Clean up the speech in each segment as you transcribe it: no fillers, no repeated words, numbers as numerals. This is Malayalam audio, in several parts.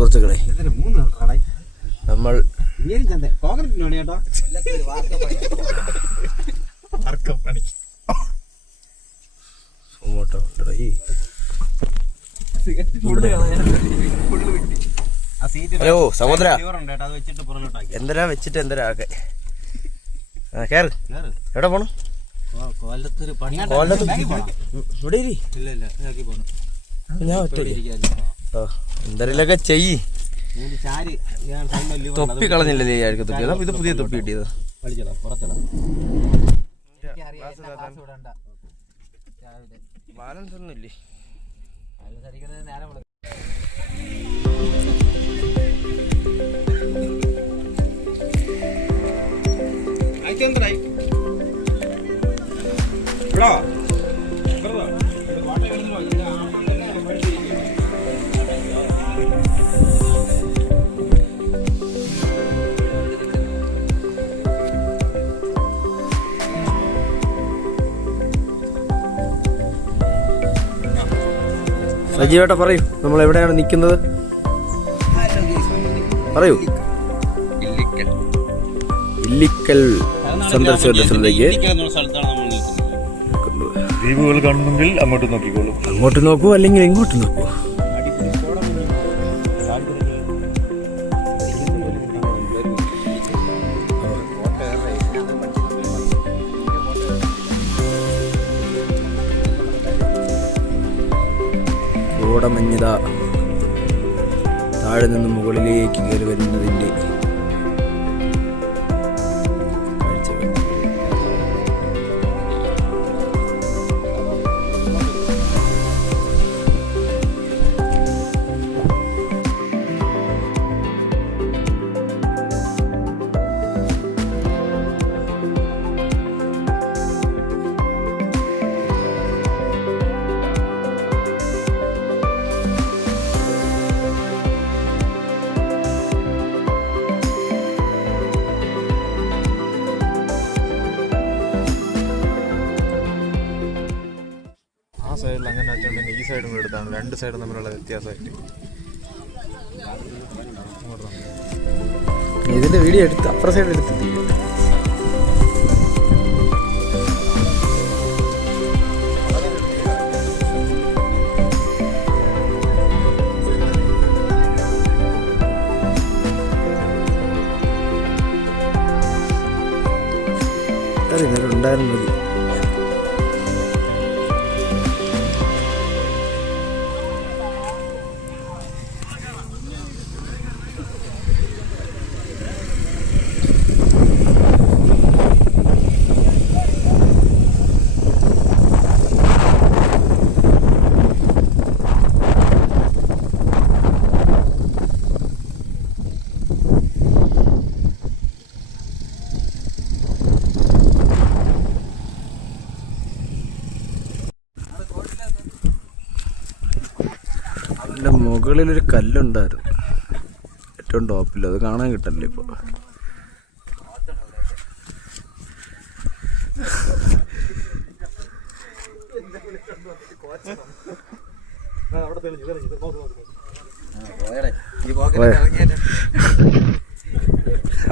സുഹൃത്തുക്കളെ, നമ്മൾ ഹലോ സമുദ്ര, എന്തരാ വെച്ചിട്ട് എന്തരാ ആക്കെ. കേറ്. എവിടെ പോണു? ഞാൻ ഒറ്റ എന്തരലൊക്കെ ചെയ്യ്. തൊപ്പി കളഞ്ഞില്ലേ ആയിരിക്കും തൊപ്പി. അതാ ഇത് പുതിയ തൊപ്പി കിട്ടിയത്. ബാലൻസ് ഒന്നും ഇല്ലേ? സജീവേട്ട പറയൂ, നമ്മൾ എവിടെയാണ് നിൽക്കുന്നത്? പറയൂ. ഇല്ലിക്കൽ സന്ദർശകരുടെ സ്ഥലത്തേക്ക്. ദ്വീപുകൾ കാണുന്നെങ്കിൽ അങ്ങോട്ട് നോക്കിക്കോളൂ. അങ്ങോട്ട് നോക്കൂ, അല്ലെങ്കിൽ ഇങ്ങോട്ട് നോക്കൂ. കോടമഞ്ഞിത താഴെ നിന്ന് മുകളിലേക്ക് കയറി വരുന്നതിൻ്റെ കാഴ്ചകൾ. സൈഡിൽ അങ്ങനെ വെച്ചോണ്ടെങ്കിൽ ഈ സൈഡും കൂടെ എടുത്താണ്. രണ്ട് സൈഡും തമ്മിലുള്ള വ്യത്യാസമായിട്ട് ഇതിന്റെ വീഡിയോ എടുത്ത് അപ്പുറ സൈഡ് എടുത്ത് ഉണ്ടായിരുന്നത്. അതിൻ്റെ മുകളിലൊരു കല്ലുണ്ടായിരുന്നു, ഏറ്റവും ടോപ്പിൽ. അത് കാണാൻ കിട്ടല്ലേ ഇപ്പോൾ.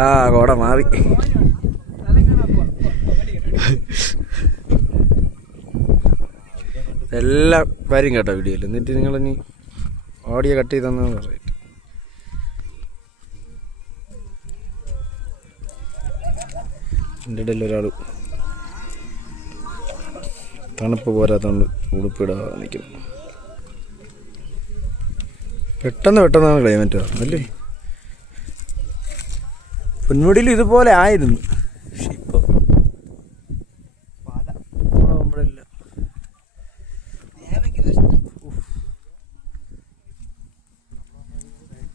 ആ കോട മാറി. എല്ലാം വരും കേട്ടോ വീഡിയോയിൽ. എന്നിട്ട് നിങ്ങളിനി ഓഡിയോ കട്ട് ചെയ്തെന്ന് പറയും. എൻ്റെ ഇടയിൽ ഒരാൾ തണുപ്പ് പോരാത്തതുകൊണ്ട് ഉടുപ്പിടാതെ നിൽക്കുന്നു. പെട്ടെന്നാണ് ക്ലൈമറ്റ് അല്ലേ? പൊന്മുടിയിൽ ഇതുപോലെ ആയിരുന്നു, പക്ഷെ ഇപ്പോൾ പോകുമ്പോഴല്ല.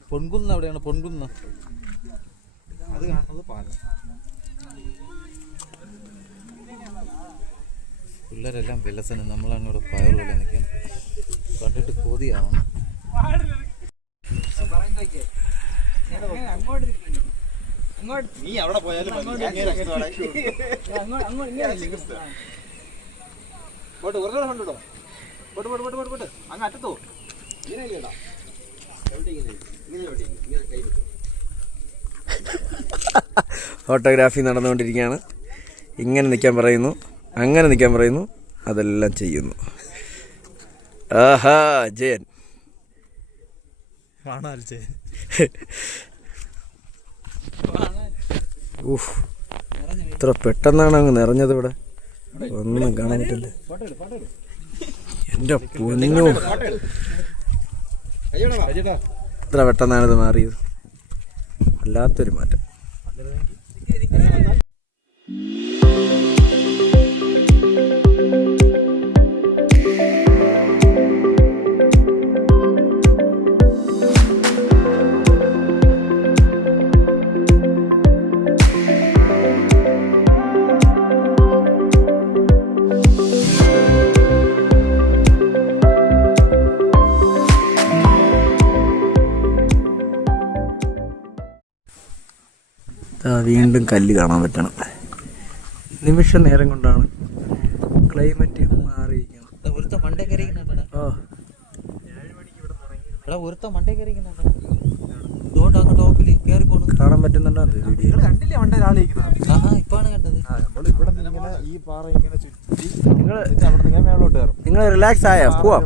പൊൻകുന്ന് എവിടെയാണ്? പൊൻകുന്ന് അത് കാണുന്നത് പാലം. പിള്ളേരെല്ലാം വിലസനം, നമ്മളങ്ങോട്ട് പയർ പോലെ നിൽക്കണം. കണ്ടിട്ട് കൊതിയാവണം. നീ അവിടെ പോയാലും അങ്ങ് അറ്റത്തോ ഇങ്ങനെ ഫോട്ടോഗ്രാഫി നടന്നുകൊണ്ടിരിക്കുകയാണ്. ഇങ്ങനെ നിൽക്കാൻ പറയുന്നു, അങ്ങനെ നിൽക്കാൻ പറയുന്നു, അതെല്ലാം ചെയ്യുന്നു. ആഹാ ജയൻ ഊഹ്, ഇത്ര പെട്ടെന്നാണ് അങ്ങ് നിറഞ്ഞത്. ഇവിടെ ഒന്നും കാണാൻ പറ്റില്ല. എൻ്റെ പൊന്നു, ഇത്ര പെട്ടെന്നാണിത് മാറിയത്. വല്ലാത്തൊരു മാറ്റം. വീണ്ടും കല്ല് കാണാൻ പറ്റണം. നിമിഷ നേരം കൊണ്ടാണ് ക്ലൈമറ്റ് മാറിയിരിക്കുന്നത്. കാണാൻ പറ്റുന്നുണ്ടോ വീഡിയോ? നിങ്ങൾ റിലാക്സ് ആയോ? പോവാം.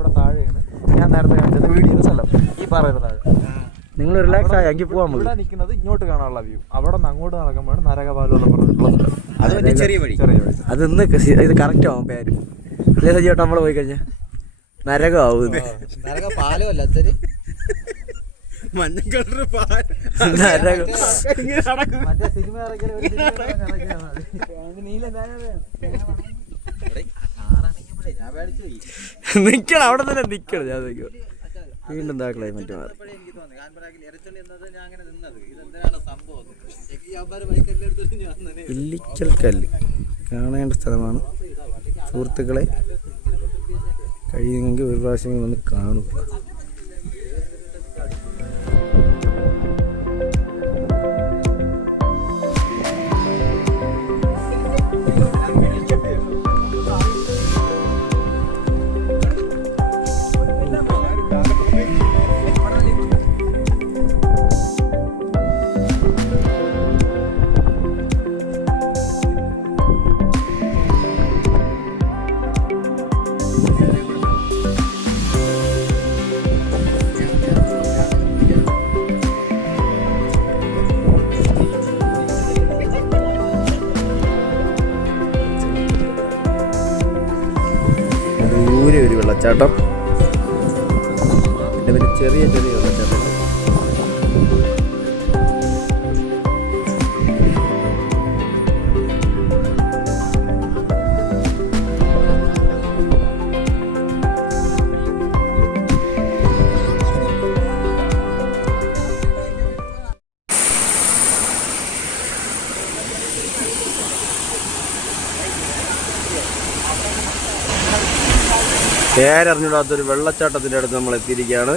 ഞാൻ നേരത്തെ കാണിച്ചത് വീഡിയോ സ്ഥലം ഈ പാറയുടെ താഴെ. നിങ്ങൾ റിലാക്സ് ആയോ? എങ്കിൽ പോവാം. നിൽക്കുന്നത് ഇങ്ങോട്ട് കാണാനുള്ള വ്യൂ. അവിടെ നിന്ന് അങ്ങോട്ട് നടക്കുമ്പോഴാണ് നരകപാലം എന്ന് പറഞ്ഞിട്ടുള്ള ചെറിയ വഴി. അതൊന്ന് ഇത് കറക്റ്റ് ആവും പേര്. അല്ലേ സജിയോട്ട് നമ്മൾ പോയി കഴിഞ്ഞാൽ നരകമാവും. നിക്കണം, അവിടെ തന്നെ നിക്കണം. ഞാൻ വീണ്ടും എന്താ ക്ലൈമറ്റ് മാറി. ഇല്ലിക്കൽ കല്ല് കാണേണ്ട സ്ഥലമാണ് സുഹൃത്തുക്കളെ. കഴിയുമെങ്കിൽ ഒരു പ്രാവശ്യം വന്ന് കാണുക. ഒരു വെള്ളച്ചാട്ടം, പിന്നെ ചെറിയ ചെറിയ വെള്ളച്ചാട്ടം. പേരറിഞ്ഞിടാത്തൊരു വെള്ളച്ചാട്ടത്തിൻ്റെ അടുത്ത് നമ്മൾ എത്തിയിരിക്കുകയാണ്.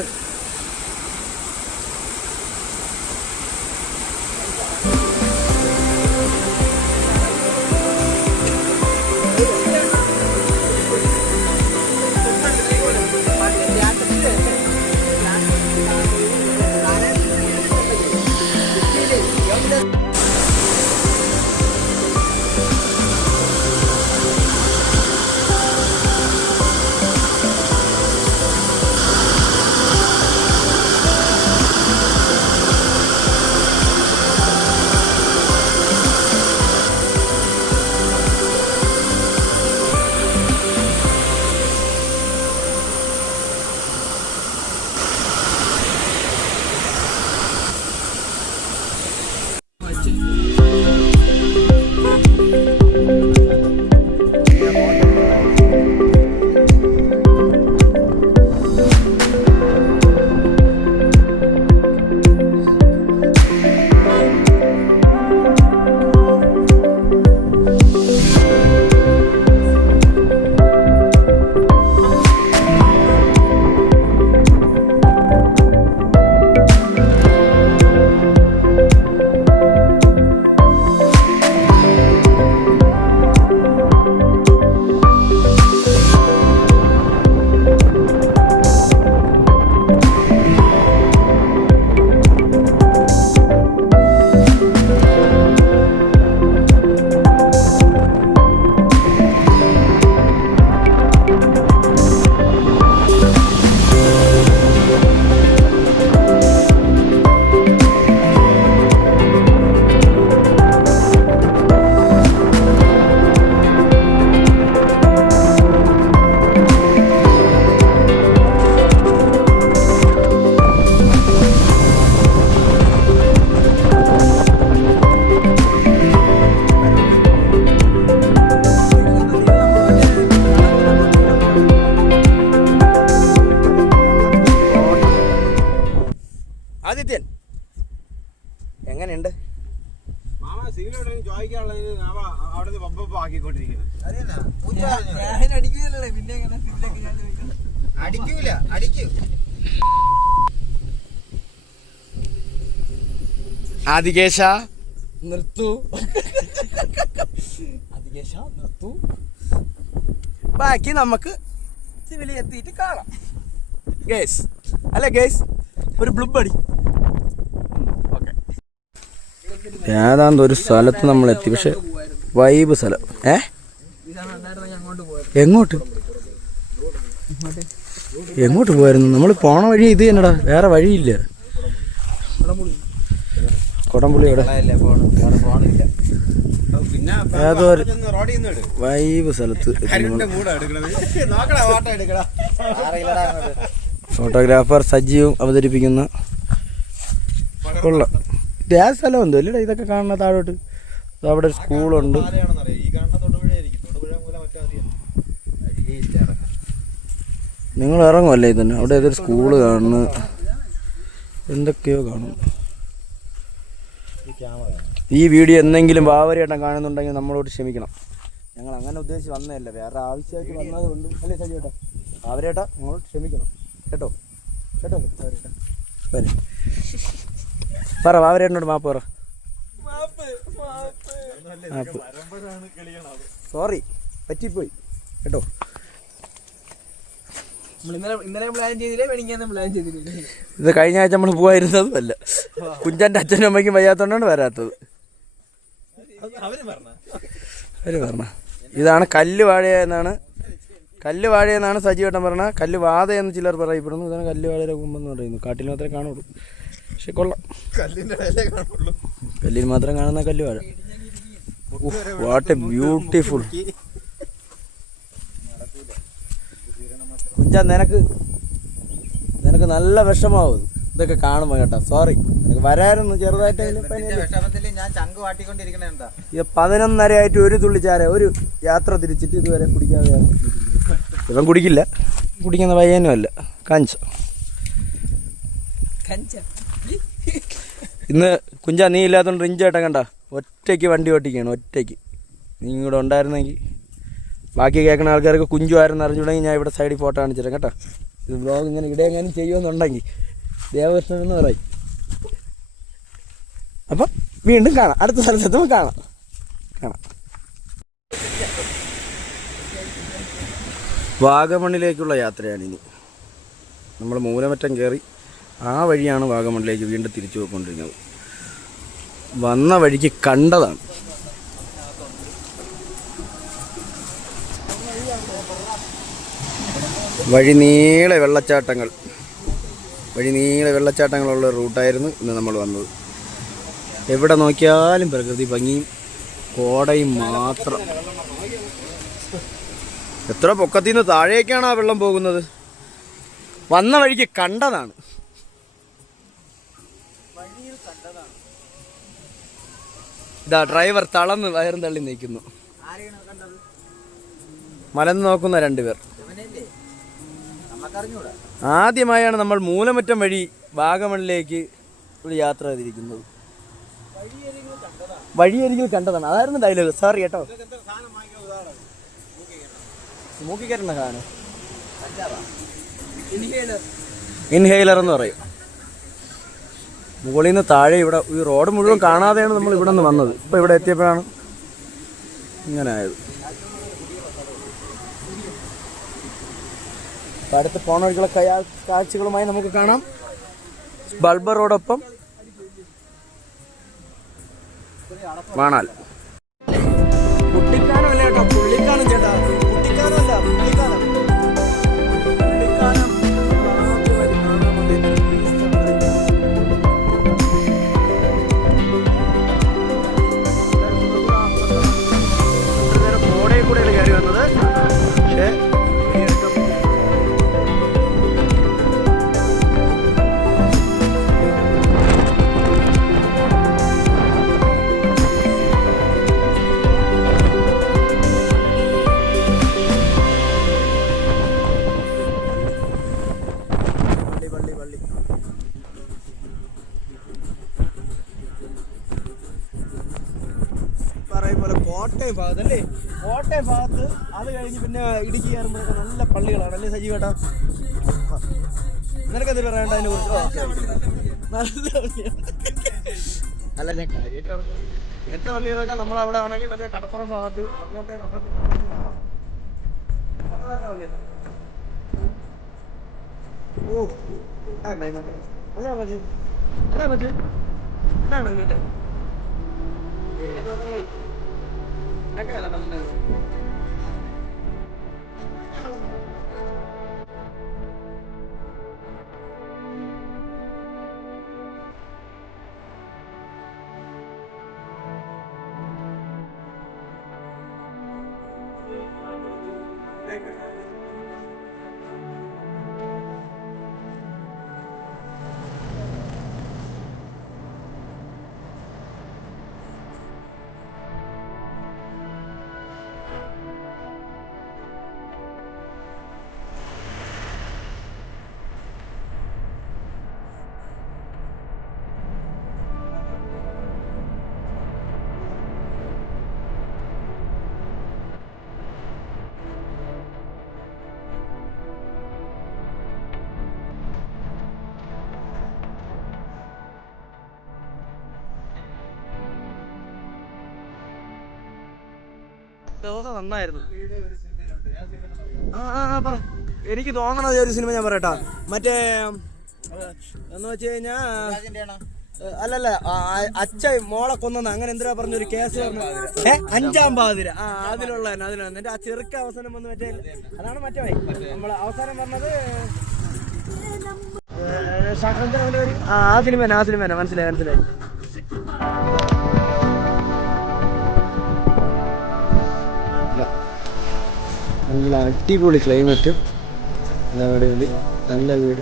ആദിത്യൻ എങ്ങനെയുണ്ട്? ആദികേശ നിർത്തൂ, ആദികേശ നിർത്തൂ. ബാക്കി നമുക്ക് സിവിലിൽ എത്തിയിട്ട് കാണാം. ഗേസ് അല്ല ഗേസ്, ഒരു ബ്ലൂബ് അടി. ഏതാണ്ട് ഒരു സ്ഥലത്ത് നമ്മൾ എത്തി, പക്ഷെ വൈബ് സ്ഥലം. എങ്ങോട്ട് എങ്ങോട്ട് പോയായിരുന്നു? നമ്മൾ പോണ വഴി ഇത് തന്നെടാ, വേറെ വഴിയില്ല. കൊടംപുള്ളി എവിടെ? ഏതോ ഒരു വൈബ് സ്ഥലത്ത് ഫോട്ടോഗ്രാഫർ സജീവും അവതരിപ്പിക്കുന്ന കൊള്ളാം. ആ സ്ഥലം എന്തോ അല്ലേ ഇതൊക്കെ കാണുന്ന താഴോട്ട്? അവിടെ ഒരു സ്കൂളുണ്ട്. നിങ്ങൾ ഇറങ്ങുമല്ലേ ഇതന്നെ? അവിടെ ഏതൊരു സ്കൂള് കാണുന്നു, എന്തൊക്കെയോ കാണുന്നു. ഈ വീഡിയോ എന്തെങ്കിലും വാവരേട്ടൻ കാണുന്നുണ്ടെങ്കിൽ നമ്മളോട് ക്ഷമിക്കണം. ഞങ്ങൾ അങ്ങനെ ഉദ്ദേശിച്ച് വന്നതല്ല, വേറെ ആവശ്യമായിട്ട് വന്നതുകൊണ്ട് അല്ലേ സജിയേട്ടാ? വാവരേട്ടാ ഞങ്ങളോട് ക്ഷമിക്കണം കേട്ടോ. കേട്ടോ വാവരേട്ടാ, വരും പറ വാവരേട്ടനോട് മാപ്പ് പറ. സോറി, പറ്റിപ്പോയി കേട്ടോ. ഇത് കഴിഞ്ഞ ആഴ്ച നമ്മൾ പോയിരുന്നതും അല്ല, കുഞ്ചാൻ്റെ അച്ഛനും അമ്മയ്ക്കും വയ്യാത്തോണ്ടാണ് വരാത്തത്. അവര് പറഞ്ഞ ഇതാണ് കല്ല് വാഴയെന്നാണ് സജീവേട്ടൻ പറഞ്ഞ. കല്ല് വാത എന്ന് ചിലർ പറയപ്പെടുന്നു. ഇതാണ് കല്ല് വാഴയുടെ കുമ്പെന്ന് പറയുന്നു. കാട്ടിൽ മാത്രമേ കാണുള്ളൂ, പക്ഷെ കൊള്ളാം. കല്ലിൽ മാത്രം കാണുന്ന കല്ല് വാഴ. What A beautiful. കുഞ്ചാ നിനക്ക് നല്ല വിഷമാവും ഇതൊക്കെ കാണുമ്പോ കേട്ടോ. സോറി, നിനക്ക് വരായിരുന്നു ചെറുതായിട്ടെങ്കിലും. 11:30 ആയിട്ട് ഒരു തുള്ളിച്ചാര ഒരു യാത്ര തിരിച്ചിട്ട് ഇതുവരെ കുടിക്കാതെയാണ്. ഇവൻ കുടിക്കില്ല, കുടിക്കുന്ന പയ്യനും അല്ല. കഞ്ച ഇന്ന് കുഞ്ചാ നീ ഇല്ലാത്തതുകൊണ്ട് റിഞ്ചേട്ടൻ കണ്ട ഒറ്റയ്ക്ക് വണ്ടി ഓട്ടിക്കുകയാണ്. ഒറ്റയ്ക്ക് നീ ഇങ്ങോട്ട് ഉണ്ടായിരുന്നെങ്കിൽ ബാക്കി കേൾക്കുന്ന ആൾക്കാർക്ക് കുഞ്ചു ആരെന്ന് അറിഞ്ഞുണ്ടെങ്കിൽ ഞാൻ ഇവിടെ സൈഡിൽ ഫോട്ടോ കാണിച്ചിരാം കേട്ടോ. ഇത് ബ്ലോഗ് ഇങ്ങനെ ഇടയെങ്ങാനും ചെയ്യുമെന്നുണ്ടെങ്കിൽ ദേവകൃഷ്ണൻ എന്ന് പറയും. അപ്പം വീണ്ടും കാണാം, അടുത്ത സ്ഥലത്തെത്തുമ്പോൾ കാണാം. വാഗമണ്ണിലേക്കുള്ള യാത്രയാണിനി. നമ്മൾ മൂലമറ്റം കയറി ആ വഴിയാണ് വാഗമണ്ണിലേക്ക് വീണ്ടും തിരിച്ചു പോയിക്കൊണ്ടിരിക്കുന്നത്. വന്ന വഴിക്ക് കണ്ടതാണ്. വഴി നീളെ വെള്ളച്ചാട്ടങ്ങളുള്ള റൂട്ടായിരുന്നു ഇന്ന് നമ്മൾ വന്നത്. എവിടെ നോക്കിയാലും പ്രകൃതി ഭംഗിയും കോടയും മാത്രം. എത്ര പൊക്കത്തിൽ നിന്ന് താഴേക്കാണ് ആ വെള്ളം പോകുന്നത്? വന്ന വഴിക്ക് കണ്ടതാണ്. ഇതാ ഡ്രൈവർ തളർന്ന് വയറും തള്ളി നിൽക്കുന്നു. മലന്ന് നോക്കുന്ന രണ്ടുപേർ. ആദ്യമായാണ് നമ്മൾ മൂലമറ്റം വഴി വാഗമണിലേക്ക് ഒരു യാത്ര ചെയ്തിരിക്കുന്നത്. വഴിയരികിൽ കണ്ടതാണ്. അതായിരുന്നു ഡയലോഗ്. സോറി കേട്ടോ. മൂക്കിക്കരണ്ട സാധനം ഇൻഹെയിലർ എന്ന് പറയും. മുകളിൽ നിന്ന് താഴെ ഇവിടെ ഈ റോഡ് മുഴുവൻ കാണാതെയാണ് നമ്മൾ ഇവിടെ നിന്ന് വന്നത്. ഇപ്പം ഇവിടെ എത്തിയപ്പോഴാണ് ഇങ്ങനെ ആയത്. അടുത്ത് പോണ വഴിക്കുള്ള കാഴ്ചകളുമായി നമുക്ക് കാണാം. ബൾബർ റോഡൊപ്പം വാണാൽ. കുട്ടിക്കാനല്ല കേട്ടോ, പുള്ളിക്കാനം ചേട്ടാ. കുട്ടിക്കാനല്ല, പുള്ളിക്കാനം. കോടയിൽ കൂടെയാണ് കയറി വന്നത്. പക്ഷേ പോലെ കോട്ടയം ഭാഗത്ത് അല്ലേ, കോട്ടയം ഭാഗത്ത് അത് കഴിഞ്ഞ് പിന്നെ ഇടുക്കി കയറുമ്പോഴൊക്കെ നല്ല പള്ളികളാണ് അല്ലേ സജീവേട്ടാ? നിനക്കെന്ത് പറയണ്ട അതിനെ കുറിച്ച്? നല്ല പള്ളിയാണ്. അല്ല ഞാൻ കാര്യമായിട്ട് എത്ര പള്ളികളൊക്കെ നമ്മളവിടെ ആണെങ്കിൽ മറ്റേ കടപ്പുറം ഭാഗത്ത് അങ്ങോട്ടേ ഓ അതാ മതി അതാ മതി എന്താണ് കേട്ടെ നന്നായിരുന്നു. പറ. എനിക്ക് തോന്നണത് ഒരു സിനിമ ഞാൻ പറയട്ടാ, മറ്റേ എന്ന് വെച്ച് കഴിഞ്ഞാ അല്ലല്ല അച്ഛൻ മോളെ കൊന്നെന്ന് അങ്ങനെ എന്തിനാ പറഞ്ഞൊരു കേസ് പറഞ്ഞു. അഞ്ചാം പാതിര. അതിലുള്ള അതിലാണ് എന്റെ ആ ചെറുക്ക അവസാനം വന്ന് മറ്റേ അതാണ് മറ്റേ നമ്മള് അവസാനം പറഞ്ഞത് ആ സിനിമ മനസ്സിലായി. നല്ല അടിപൊളി ക്ലൈമറ്റും നല്ല വീട്.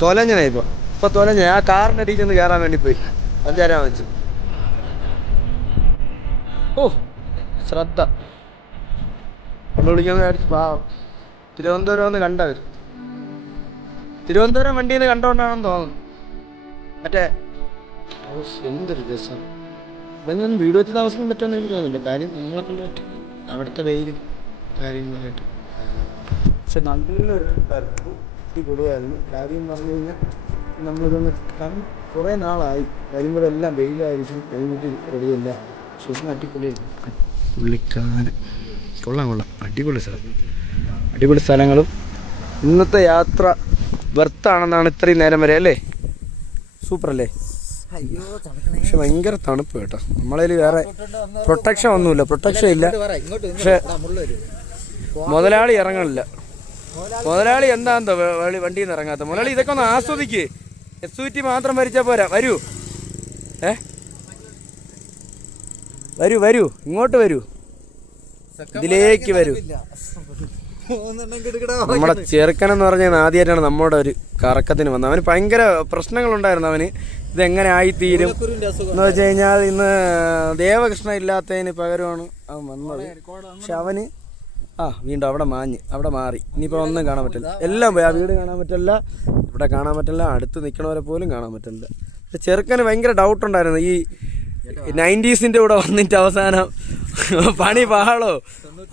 തൊലഞ്ഞനായി ഇപ്പൊ തൊലഞ്ഞ ആ കാറിന്റെ അടിയിൽ ചെന്ന് കയറാൻ വേണ്ടി പോയി 5,000 വെച്ചു. ഓ ശ്രദ്ധ നമ്മൾ വിളിക്കാൻ പാവം. തിരുവനന്തപുരം ഒന്ന് കണ്ടവർ തിരുവനന്തപുരം വണ്ടിയിൽ നിന്ന് കണ്ടോണ്ടാണെന്ന് തോന്നുന്നു. മറ്റേ എന്തൊരു രസം. ഇതൊന്നും വീട് വെച്ച് താമസിക്കാൻ പറ്റുമെന്ന് എനിക്ക് തോന്നുന്നില്ല. കാര്യം നിങ്ങളെ കൊണ്ട് പറ്റും അവിടുത്തെ വെയിലും കാര്യങ്ങളായിട്ട്. പക്ഷെ നല്ലൊരു അടിപൊളിയായിരുന്നു. കാര്യം എന്ന് പറഞ്ഞു കഴിഞ്ഞാൽ നമ്മളിതൊന്ന് കുറേ നാളായി വരുമ്പോഴെല്ലാം വെയിലായിരിക്കും, കഴിഞ്ഞിട്ട് റെഡിയല്ല. ശരിക്കും അടിപൊളിയായിരുന്നു. പുള്ളിക്കാരൻ കൊള്ളാം അടിപൊളി സ്ഥലങ്ങളും. ഇന്നത്തെ യാത്ര വെർത്താണെന്നാണ് ഇത്രയും നേരം വരെ അല്ലേ? സൂപ്പറല്ലേ? പക്ഷെ ഭയങ്കര തണുപ്പ് കേട്ടോ. നമ്മളതിൽ വേറെ പ്രൊട്ടക്ഷൻ ഒന്നുമില്ല, പ്രൊട്ടക്ഷൻ ഇല്ല. പക്ഷെ മുതലാളി ഇറങ്ങണില്ല. മുതലാളി എന്താന്തോ വണ്ടിയിൽ നിന്ന് ഇറങ്ങാത്ത മുതലാളി. ഇതൊക്കെ ഒന്ന് ആസ്വദിക്ക്. SUV മാത്രം ഭരിച്ചാൽ പോരാ. വരൂ ഇങ്ങോട്ട് വരൂ, ഇതിലേക്ക് വരൂ. നമ്മുടെ ചെറുക്കനെന്ന് പറഞ്ഞാൽ ആദ്യമായിട്ടാണ് നമ്മുടെ ഒരു കറക്കത്തിന് വന്നത്. അവന് ഭയങ്കര പ്രശ്നങ്ങളുണ്ടായിരുന്നു. അവന് ഇതെങ്ങനെ ആയിത്തീരും എന്ന് വെച്ച് കഴിഞ്ഞാൽ ഇന്ന് ദേവകൃഷ്ണ ഇല്ലാത്തതിന് പകരമാണ് അവൻ വന്നത്. പക്ഷെ അവന് വീണ്ടും അവിടെ മാറി. ഇനിയിപ്പോൾ ഒന്നും കാണാൻ പറ്റില്ല. എല്ലാം പോയി. ആ വീട് കാണാൻ പറ്റില്ല, ഇവിടെ കാണാൻ പറ്റില്ല, അടുത്ത് നിൽക്കണവരെ പോലും കാണാൻ പറ്റില്ല. പക്ഷെ ചെറുക്കന് ഭയങ്കര ഡൗട്ടുണ്ടായിരുന്നു. ഈ 90s കൂടെ വന്നിട്ട് അവസാനം പണി പാളോ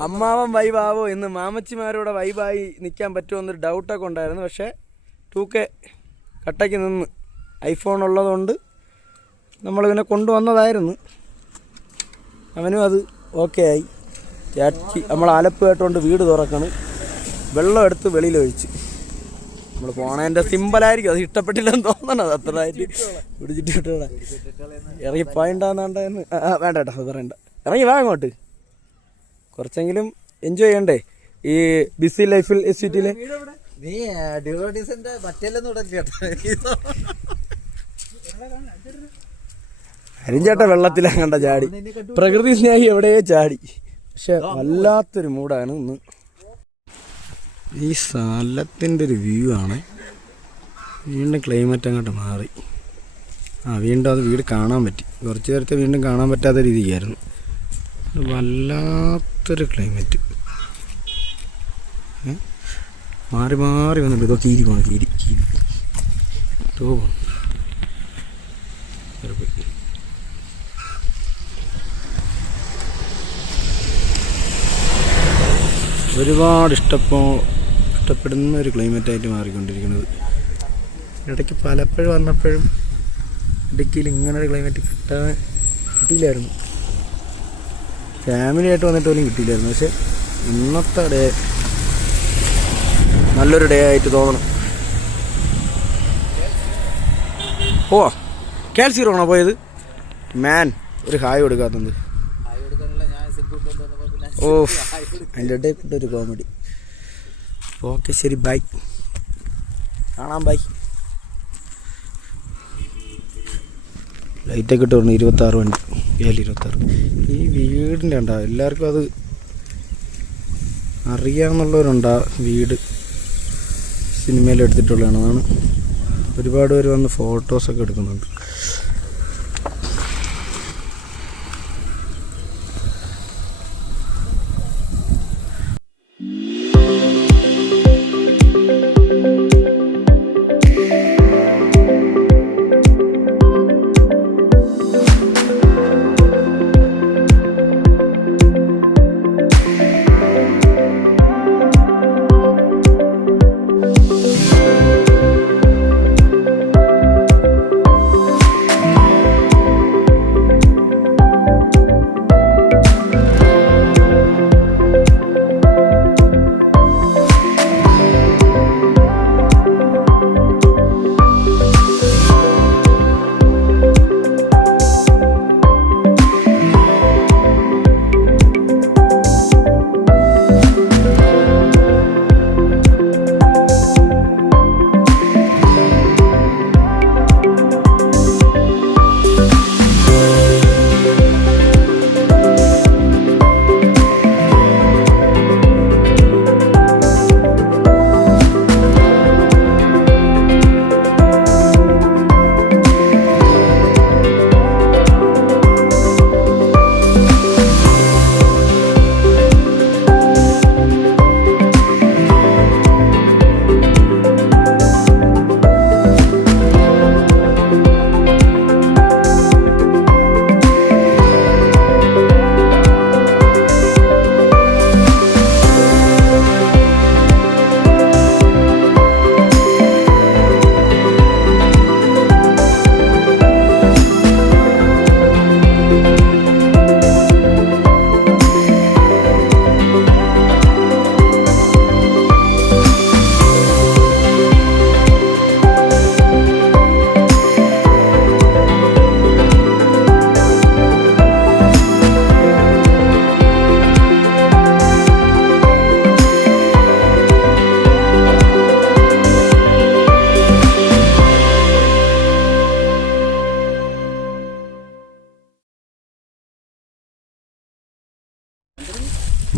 അമ്മാവൻ വൈബാവോ എന്ന് മാമച്ചിമാരോടെ വൈബായി നിൽക്കാൻ പറ്റുമോ എന്നൊരു ഡൗട്ടൊക്കെ ഉണ്ടായിരുന്നു. പക്ഷേ 2K കട്ടയ്ക്ക് നിന്ന് ഐഫോൺ ഉള്ളതുകൊണ്ട് നമ്മളിങ്ങനെ കൊണ്ടുവന്നതായിരുന്നു. അവനും അത് ഓക്കെ ആയി. ചേച്ചി നമ്മൾ അലപ്പ് കേട്ടുകൊണ്ട് വീട് തുറക്കണം. വെള്ളം എടുത്ത് വെളിയിൽ ഒഴിച്ച് നമ്മൾ പോണതിൻ്റെ സിമ്പിളായിരിക്കും. അത് ഇഷ്ടപ്പെട്ടില്ലെന്ന് തോന്നണത് അത്രയായിട്ട് പിടിച്ചിട്ട് വിട്ടോടാ. ഇറങ്ങി പോയിണ്ടാന്നാണ്ടെന്ന് വേണ്ട കേട്ടോ, അത് പറയണ്ട. ഇറങ്ങി വാ അങ്ങോട്ട്. കുറച്ചെങ്കിലും എൻജോയ് ചെയ്യണ്ടേ ഈ ബിസി ലൈഫിൽ. SUV-യിലെ അരിഞ്ചേട്ട വെള്ളത്തിലാ കണ്ട ചാടി. പ്രകൃതി സ്നേഹി എവിടെയോ ചാടി. പക്ഷെ വല്ലാത്തൊരു മൂടാണ് ഇന്ന്. ഈ സ്ഥലത്തിൻ്റെ ഒരു വ്യൂ ആണ്. വീണ്ടും ക്ലൈമറ്റ് അങ്ങോട്ട് മാറി. വീണ്ടും അത് വീട് കാണാൻ പറ്റി. കുറച്ച് നേരത്തെ വീണ്ടും കാണാൻ പറ്റാത്ത രീതിക്കായിരുന്നു. വല്ലാത്തൊരു ക്ലൈമറ്റ്. മാറി വന്നിട്ട് ഇതോ കീരി പോകണം. കീരി ഒരുപാട് ഇഷ്ടപ്പെടുന്ന ഒരു ക്ലൈമറ്റായിട്ട് മാറിക്കൊണ്ടിരിക്കുന്നത്. ഇടയ്ക്ക് പലപ്പോഴും വന്നപ്പോഴും ഇടുക്കിയിൽ ഇങ്ങനൊരു ക്ലൈമറ്റ് കിട്ടിയില്ലായിരുന്നു. ഫാമിലിയായിട്ട് വന്നിട്ട് പോലും കിട്ടിയില്ലായിരുന്നു. പക്ഷെ ഇന്നത്തെ ഡേ നല്ലൊരു ഡേ ആയിട്ട് തോന്നണം. ഓ KL0 ആണോ പോയത്? മാൻ ഒരു ഹായ് കൊടുക്കാത്തത്. ഓ അതിൻ്റെ ഇടയിൽ ഒരു കോമഡി. ഓക്കെ ശരി, ബൈ, കാണാം, ബൈ. ലൈറ്റൊക്കെ ഇട്ട് പറഞ്ഞു 26 വണ്ടി, KL26. ഈ വീടിൻ്റെ ഉണ്ടാ എല്ലാവർക്കും അത് അറിയാമെന്നുള്ളവരുണ്ടാ. വീട് സിനിമയിൽ എടുത്തിട്ടുള്ളതാണ്. അതാണ് ഒരുപാട് പേര് വന്ന് ഫോട്ടോസൊക്കെ എടുക്കുന്നുണ്ട്.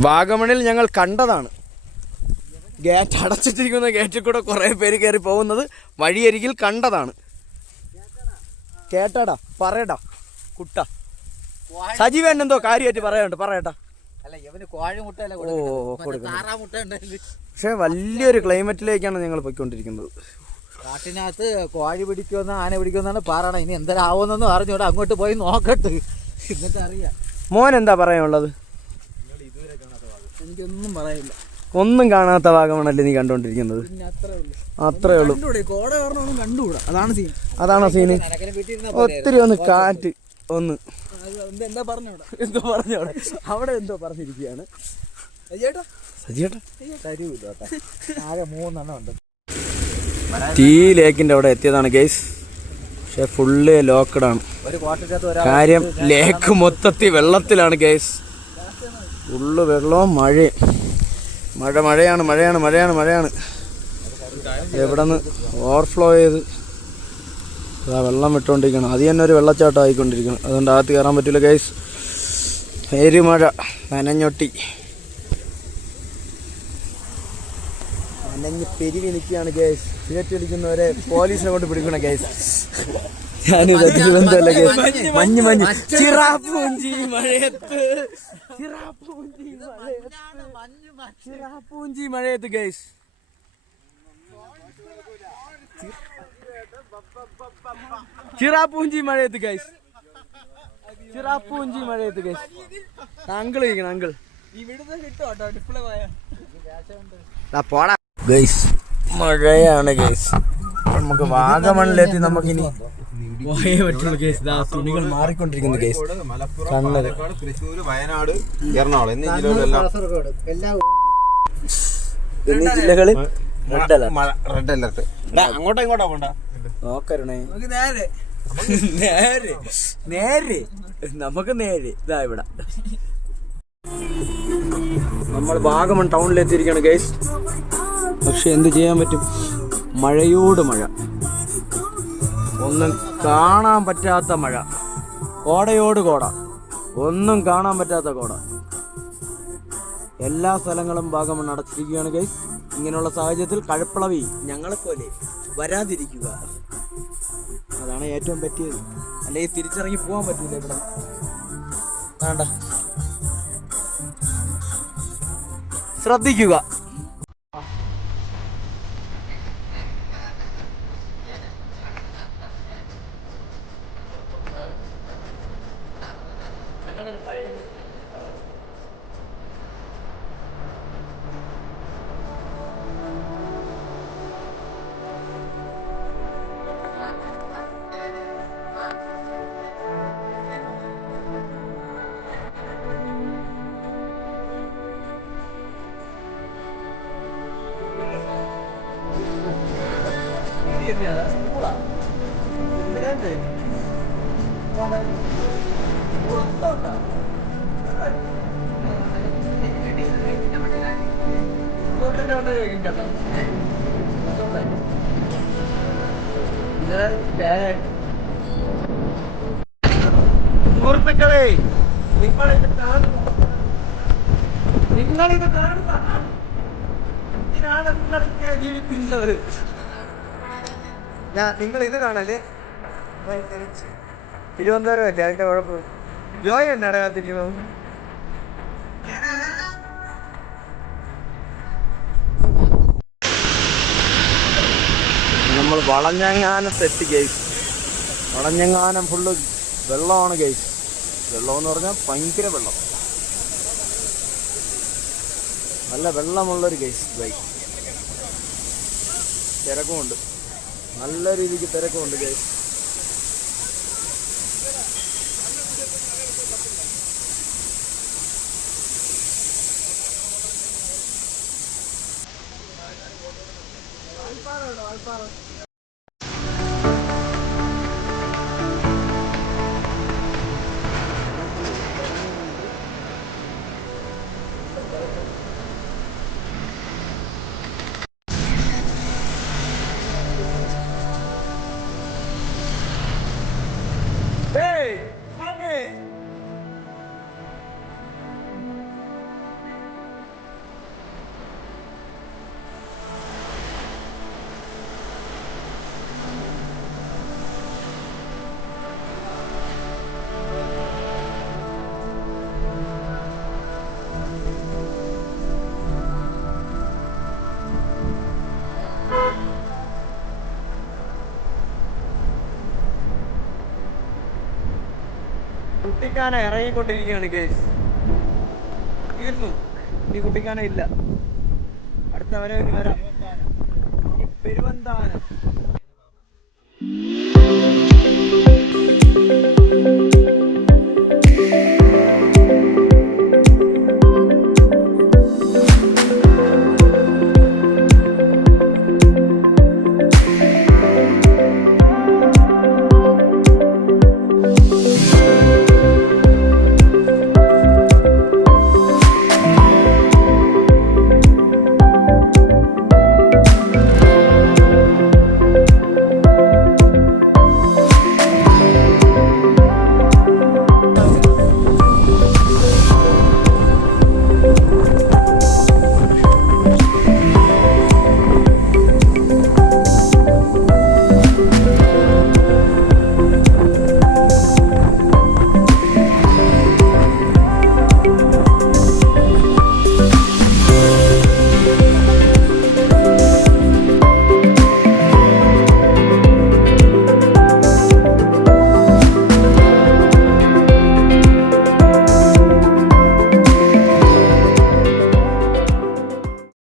വാഗമണിൽ ഞങ്ങൾ കണ്ടതാണ്. ഗേറ്റ് അടച്ചിട്ടിരിക്കുന്ന ഗേറ്റിൽ കൂടെ കുറേ പേര് കയറി പോകുന്നത് വഴിയരികിൽ കണ്ടതാണ്. കേട്ടാടാ, പറയടാ കുട്ട. സജീവൻ എന്തോ കാര്യമായിട്ട് പറയട്ടാ. പക്ഷെ വലിയൊരു ക്ലൈമറ്റിലേക്കാണ് ഞങ്ങൾ പോയിക്കൊണ്ടിരിക്കുന്നത്. കാട്ടിനകത്ത് കോഴി പിടിക്കുമെന്നോ ആന പിടിക്കുമെന്നാണ് പറയണം. ഇനി എന്തെല്ലാവുമെന്നൊന്നും അറിഞ്ഞൂടെ, അങ്ങോട്ട് പോയി നോക്കട്ടെ, എന്നിട്ട് അറിയാം. മോൻ എന്താ പറയാനുള്ളത്? എനിക്കൊന്നും പറയില്ല. ഒന്നും കാണാത്ത വാഗമണല്ലേ നീ കണ്ടോണ്ടിരിക്കുന്നത്? അത്രേ ഉള്ളൂ. അതാണോ സീന്? ഒത്തിരി ഒന്ന് കാറ്റ് ഒന്ന് എന്താ പറഞ്ഞോടെ അവിടെ എന്തോ പറഞ്ഞിരിക്കുകയാണ്. ആകെ 3 എണ്ണം ഉണ്ട്. ടീ ലേക്കിന്റെ അവിടെ എത്തിയതാണ് ഗൈസ്. പക്ഷെ ഫുള്ള് ലോക്കഡാണ്. കാര്യം ലേക്ക് മൊത്തത്തിൽ വെള്ളത്തിലാണ് ഗൈസ്. ഫുള്ള് വെള്ളവും മഴയാണ്. എവിടെ നിന്ന് ഓവർഫ്ലോ ചെയ്ത് വെള്ളം വിട്ടുകൊണ്ടിരിക്കണം. അത് തന്നെ ഒരു വെള്ളച്ചാട്ടം ആയിക്കൊണ്ടിരിക്കണം. അതുകൊണ്ട് അകത്ത് കയറാൻ പറ്റില്ല ഗൈസ്. പെരുമഴ, നനഞ്ഞൊട്ടി നനഞ്ഞ് പെരുവി നിൽക്കുകയാണ് ഗൈസ്. സിഗരറ്റ് അടിക്കുന്നവരെ പോലീസിനെ കൊണ്ട് പിടിക്കണം ഗൈസ്. ഞാനിത് തിരുവനന്തപുരമല്ല ഗൈസ്. മഞ്ഞ് ചിറാപ്പൂഞ്ചി മഴയത്ത് ഗൈസ്. ചിറാപ്പൂഞ്ചി മഴയത്ത് ഗൈസ്. അങ്കിൾ ഇരിക്കണം. അങ്കിൾ ഇവിടുന്ന് കിട്ടും കേട്ടോ ഡിസ്പ്ലേ പോയ പോടാ ഗൈസ് മഴയാണ് ഗൈസ്. നമുക്ക് വാഗമണിലെത്തി നമുക്കിനി പോയേ പറ്റുള്ളൂ ഗൈസ്. തുണികൾ മാറിക്കൊണ്ടിരിക്കുന്നു ഗൈസ്. കണ്ണത് തൃശ്ശൂർ, വയനാട്, എറണാകുളം എന്നീ ജില്ലകളിലെല്ലാം എന്നീ ജില്ലകളിൽ റെഡ് അലർട്ട്. Red alert. അങ്ങോട്ടാ പോണ്ട നോക്കരണേ നേരെ നേരെ നേരെ നമുക്ക് നേരെ ഇതാ ഇവിടെ നമ്മൾ വാഗമൺ ടൗണിലെത്തിയിരിക്കുകയാണ് ഗൈസ്. പക്ഷെ എന്ത് ചെയ്യാൻ പറ്റും, മഴയോട് മഴ, ഒന്നും കാണാൻ പറ്റാത്ത മഴ, കോടയോട് കോട, ഒന്നും കാണാൻ പറ്റാത്ത കോട. എല്ലാ സ്ഥലങ്ങളും വാഗമൺ അടച്ചിരിക്കുകയാണ് ഗൈസ്. ഇങ്ങനെയുള്ള സാഹചര്യത്തിൽ കഴപ്പളവി ഞങ്ങളെ പോലെ വരാതിരിക്കുക, അതാണ് ഏറ്റവും പറ്റിയത്. അല്ലെങ്കിൽ തിരിച്ചിറങ്ങി പോകാൻ പറ്റൂല ഇവിടെ. വേണ്ട, ശ്രദ്ധിക്കുക. സുഹൃത്തുക്കളെ, നിങ്ങളിത് കാണുക, നിങ്ങളിത് കാണുക, ഇതിനാണ് നിങ്ങളൊക്കെ ജീവിക്കുന്നത്. നിങ്ങൾ ഇത് കാണല്ലേ, തിരുവനന്തപുരം അല്ലേ, അതിന്റെ കുഴപ്പം. ജോയ് എന്നാണ് കാത്തിരിക്കുന്നത്. നമ്മൾ വളഞ്ഞങ്ങാനത്തെത്തി ഗൈസ്. വളഞ്ഞങ്ങാനം ഫുള്ള് വെള്ളമാണ് ഗൈസ്. വെള്ളമെന്ന് പറഞ്ഞാൽ ഭയങ്കര വെള്ളം, നല്ല വെള്ളമുള്ളൊരു ഗൈസ്. ബൈക്ക് തിരക്കുമുണ്ട്, നല്ല രീതിക്ക് തിരക്കുമുണ്ട് ഗൈസ്. കുട്ടിക്കാന ഇറങ്ങിക്കൊണ്ടിരിക്കുകയാണ് കേസ്. തീർന്നു, ഇനി കുട്ടിക്കാന ഇല്ല. അടുത്ത വരെ വരാം. പെരുവന്താനം.